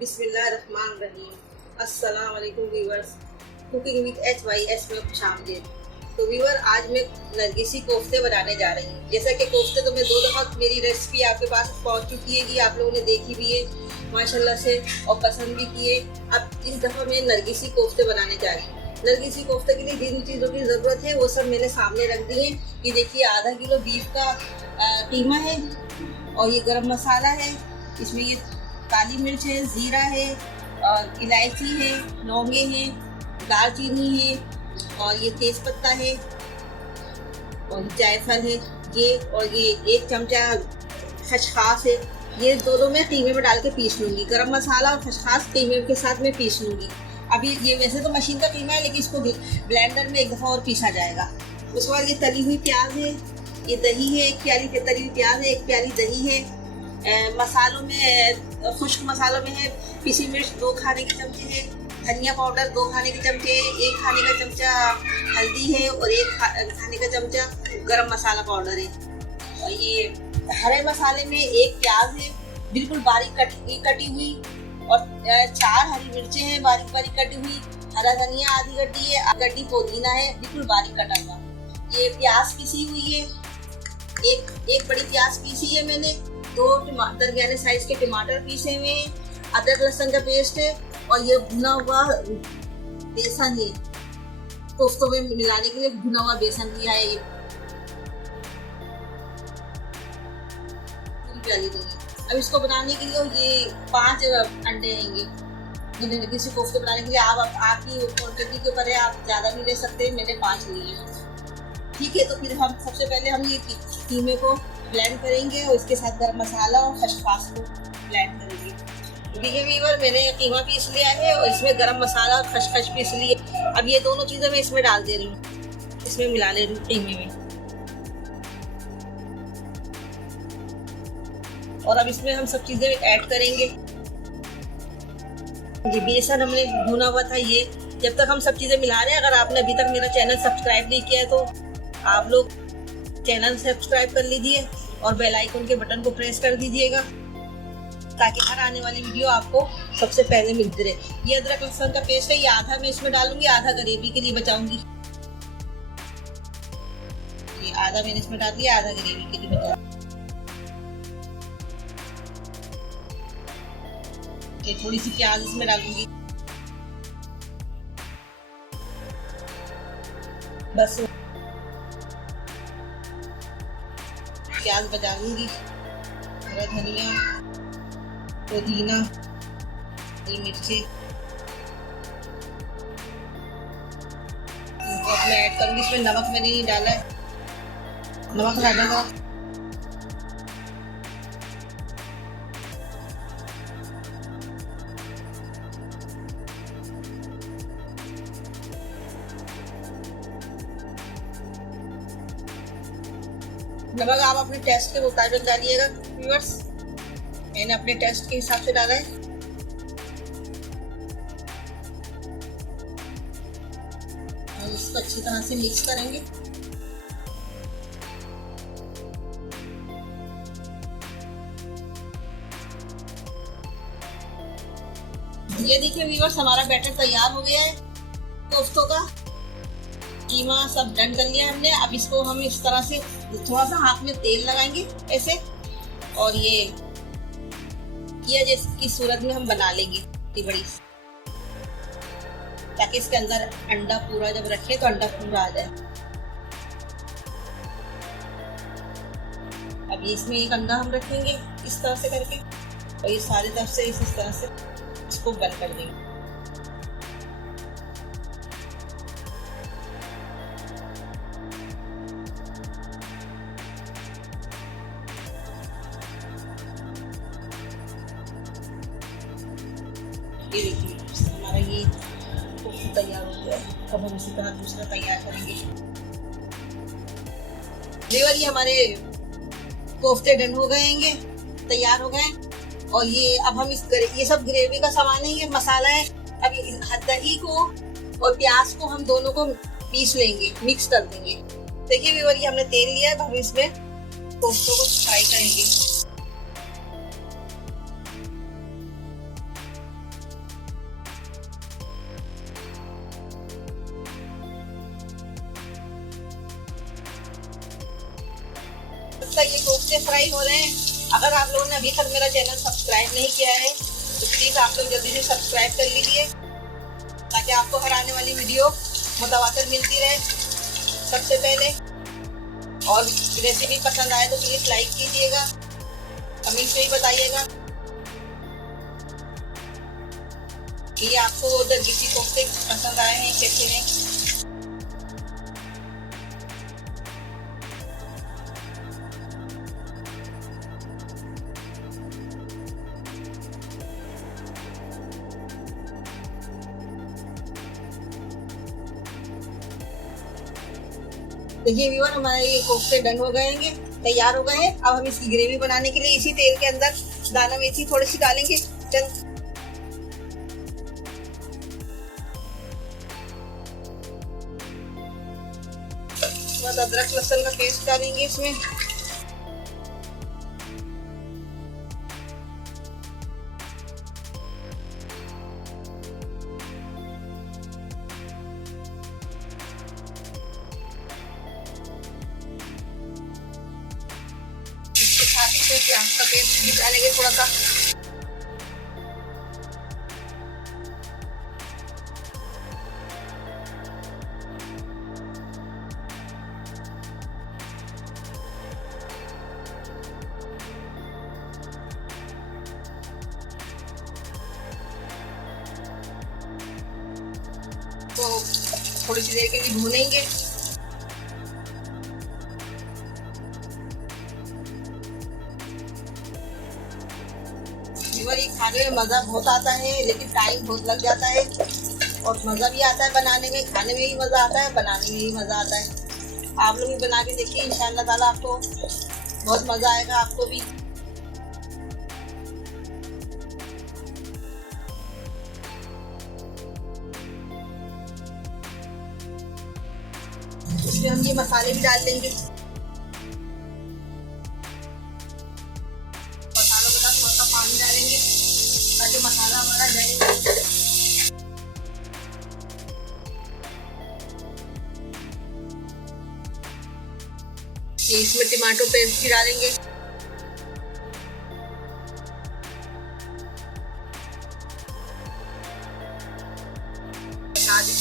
बिस्मिल्लाहिर्रहमानिर्रहीम। अस्सलाम वालेकुम व्यूअर्स, कुकिंग विद HYS में खुशामदीद। तो व्यूअर, आज मैं नरगिसी कोफ्ते बनाने जा रही हूँ। जैसा कि कोफ्ते तो मैं 2 दफ़ा मेरी रेसिपी आपके पास पहुँच चुकी है कि आप लोगों ने देखी भी है माशाल्लाह से और पसंद भी किए। अब इस दफ़ा मैं नरगिसी कोफ्ते बनाने जा रही हूँ। नरगिसी कोफ्ते के लिए जिन चीज़ों की ज़रूरत है वो सब मैंने सामने रख दी है। ये देखिए, आधा किलो बीफ का कीमा है और ये गरम मसाला है। इसमें ये काली मिर्च है, ज़ीरा है और इलायची है, लौंगे हैं, दालचीनी है और ये तेज पत्ता है और जायफल है ये, और ये 1 चमचा खसखस है। ये दोनों मैं कीमे में डाल के पीस लूँगी। गरम मसाला और खसखस कीमे के साथ मैं पीस लूँगी। अभी ये वैसे तो मशीन का कीमा है, लेकिन इसको ब्लेंडर में एक दफ़ा और पीसा जाएगा। उसके बाद ये तली हुई प्याज है, ये दही है, 1 प्याली तली हुई प्याज है, 1 प्याली दही है। मसालों में खुश्क मसालों में है पिसी मिर्च 2 खाने के चमचे है, धनिया पाउडर 2 खाने के चमचे, 1 खाने का चमचा हल्दी है और 1 खाने का चमचा गरम मसाला पाउडर है। और ये हरे मसाले में 1 प्याज है बिल्कुल बारीक कटी हुई और 4 हरी मिर्चें हैं बारीक बारीक कटी हुई, हरा धनिया आधी गड्डी है, गड्डी पुदीना है बिल्कुल बारीक कटा हुआ। ये प्याज पिसी हुई है, एक बड़ी प्याज पीसी है मैंने, 2 दरमियाने साइज के टमाटर पीसे हुए हैं, अदरक लहसुन का पेस्ट है और ये भुना हुआ बेसन है। कोफ्तों में मिलाने के लिए भुना हुआ बेसन लिया है। ये प्याली दूंगी। अब इसको बनाने के लिए ये 5 अंडे हैं। ये किसी कोफ्ते बनाने के लिए आपकी क्वांटिटी के ऊपर है, आप ज़्यादा भी ले सकते हैं, मैंने 5 लिए। ठीक है, तो फिर हम सबसे पहले हम ये कीमे को ब्लेंड करेंगे और इसके साथ गरम मसाला और खसखस को ब्लेंड करेंगे। देखिए व्यूअर, मैंने कीमा पीस लिया है और इसमें गरम मसाला और खसखस पीस लिए। अब ये दोनों चीज़ें मैं इसमें डाल दे रही हूँ, इसमें मिला ले रही हूँ कीमे में। और अब इसमें हम सब चीज़ें ऐड करेंगे। ये बेसन हमने भुना हुआ था, ये जब तक हम सब चीज़ें मिला रहे हैं, अगर आपने अभी तक मेरा चैनल सब्सक्राइब नहीं किया है तो आप लोग चैनल सब्सक्राइब कर लीजिए और बेल आइकन के बटन को प्रेस कर दीजिएगा ताकि हर आने वाली वीडियो आपको सबसे पहले मिलती रहे। ये अदरक लहसुन का पेस्ट है, ये आधा मैं इसमें डालूंगी, आधा ग्रेवी के लिए बचाऊंगी। ये आधा मैंने इसमें डाल दिया, आधा ग्रेवी के लिए बचाऊंगी। ये थोड़ी सी प्याज इसमें डालूंगी, बस प्याज बचा लूंगी। हरा धनिया, पुदीना, हरी मिर्ची इनको मैं ऐड करूंगी। इसमें नमक मैंने नहीं डाला है, नमक डालूंगा। नमक आप अपने टेस्ट के मुताबिक डालिएगा व्यूअर्स, मैंने अपने टेस्ट के हिसाब से डाला है। और इसको अच्छी तरह से मिक्स करेंगे। ये देखिए व्यूअर्स, हमारा बैटर तैयार हो गया है कोफ्तों का। कीमा सब डन कर लिया हमने। अब इसको हम इस तरह से थोड़ा सा हाथ में तेल लगाएंगे ऐसे, और ये जिसकी सूरत में हम बना लेंगे ये बड़ी, ताकि इसके अंदर अंडा पूरा जब रखे तो अंडा पूरा आ जाए। अब ये इसमें एक अंडा हम रखेंगे इस तरह से करके, और ये सारी तरफ से इस तरह से इसको बंद कर देंगे। ये देखिए हमारा ये कोफ्ता तैयार हो गया है। अब हम इसी तरह दूसरा तैयार करेंगे। व्यूअर, ये हमारे कोफ्ते डन हो गए हैं, तैयार हो गए। और ये अब हम ये सब ग्रेवी का सामान है, ये मसाला है। अब दही को और प्याज को हम दोनों को पीस लेंगे, मिक्स कर देंगे। देखिए व्यूअर, ये हमने तेल लिया है, अब हम इसमें कोफ्तों को फ्राई करेंगे। तक ये कोफ्ते फ्राई हो रहे हैं। अगर आप लोगों ने अभी तक मेरा चैनल सब्सक्राइब नहीं किया है तो प्लीज़ आप लोग जल्दी से सब्सक्राइब कर लीजिए, ताकि आपको हर आने वाली वीडियो मुतवातिर मिलती रहे सबसे पहले। और रेसिपी पसंद आए तो प्लीज़ लाइक कीजिएगा, कमेंट में ही बताइएगा कि आपको नरगिसी कोफ्ते पसंद आए हैं कैसे हैं। देखिए व्यूअर, हमारे ये कोफ्ते डन हो गए हैं, तैयार हो गए हैं। अब हम इसकी ग्रेवी बनाने के लिए इसी तेल के अंदर दाना मेथी थोड़ी सी डालेंगे, बाद अदरक लहसुन का पेस्ट डालेंगे इसमें, प्याज का पेस्ट भी डालेंगे थोड़ा सा। तो थोड़ी सी देर के लिए भूनेंगे। ये खाने में मज़ा बहुत आता है, लेकिन टाइम बहुत लग जाता है। और मज़ा भी आता है बनाने में, खाने में भी मज़ा आता है, बनाने में भी मज़ा आता है। आप लोग भी बना के देखिए, इंशाल्लाह ताला आपको बहुत मज़ा आएगा, आपको भी। इसमें हम ये मसाले भी डाल देंगे। मसालों के साथ थोड़ा सा पानी डालेंगे ताकि मसाला हमारा जले। इसमें टमाटो पेस्ट भी डालेंगे।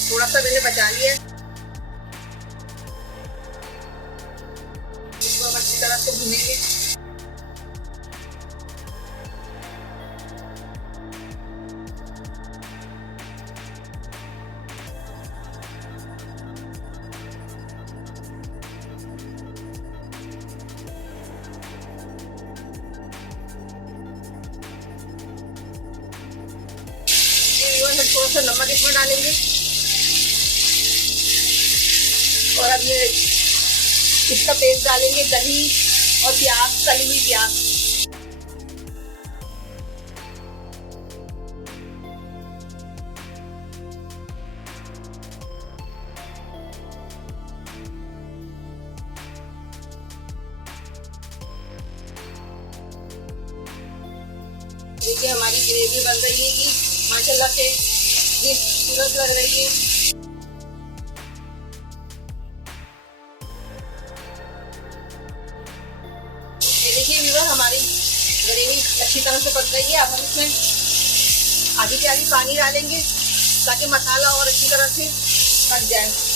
थोड़ा सा मैंने बचा लिया है, इसको हम अच्छी तरह से भूनेंगे। थोड़ा सा नमक इसमें डालेंगे और अब ये इसका पेस्ट डालेंगे, दही और प्याज, तली हुई प्याज। देखिए हमारी ग्रेवी बन रही है कि माशाल्लाह से ये खूबसूरत लग रही है। ये देखिए व्यूअर, हमारी ग्रेवी अच्छी तरह से पक गई है। अब हम इसमें आधी से आधी पानी डालेंगे ताकि मसाला और अच्छी तरह से पक जाए।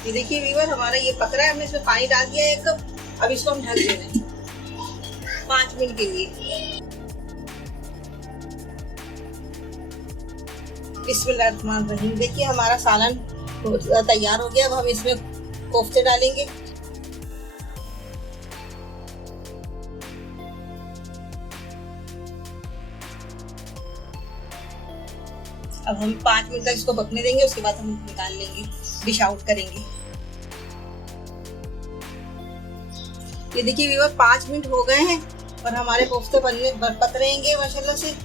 ये देखिए व्यूअर, हमारा ये पक रहा है। हमने इसमें पानी डाल दिया है 1 कप। अब इसको हम ढक दे रहे हैं 5 मिनट के लिए। बिस्मिल्लाहिर्रहमानिर्रहीम। देखिए हमारा सालन तैयार हो गया। अब हम इसमें कोफ्ते डालेंगे। अब हम 5 मिनट तक इसको पकने देंगे, उसके बाद हम निकाल लेंगे, डिश आउट करेंगे। ये देखिए व्यूअर, 5 मिनट हो गए हैं और हमारे कोफ्ते पक रहेंगे माशाल्लाह से।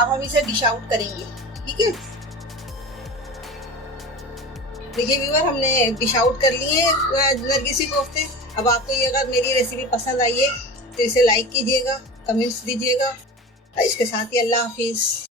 अब हम इसे डिश आउट करेंगे। ठीक है, देखिए व्यूअर, हमने डिश आउट कर लिए नरगिसी कोफ्ते। अब आपको ये अगर मेरी रेसिपी पसंद आई है तो इसे लाइक कीजिएगा, कमेंट्स दीजिएगा। इसके साथ ही अल्लाह हाफिज़।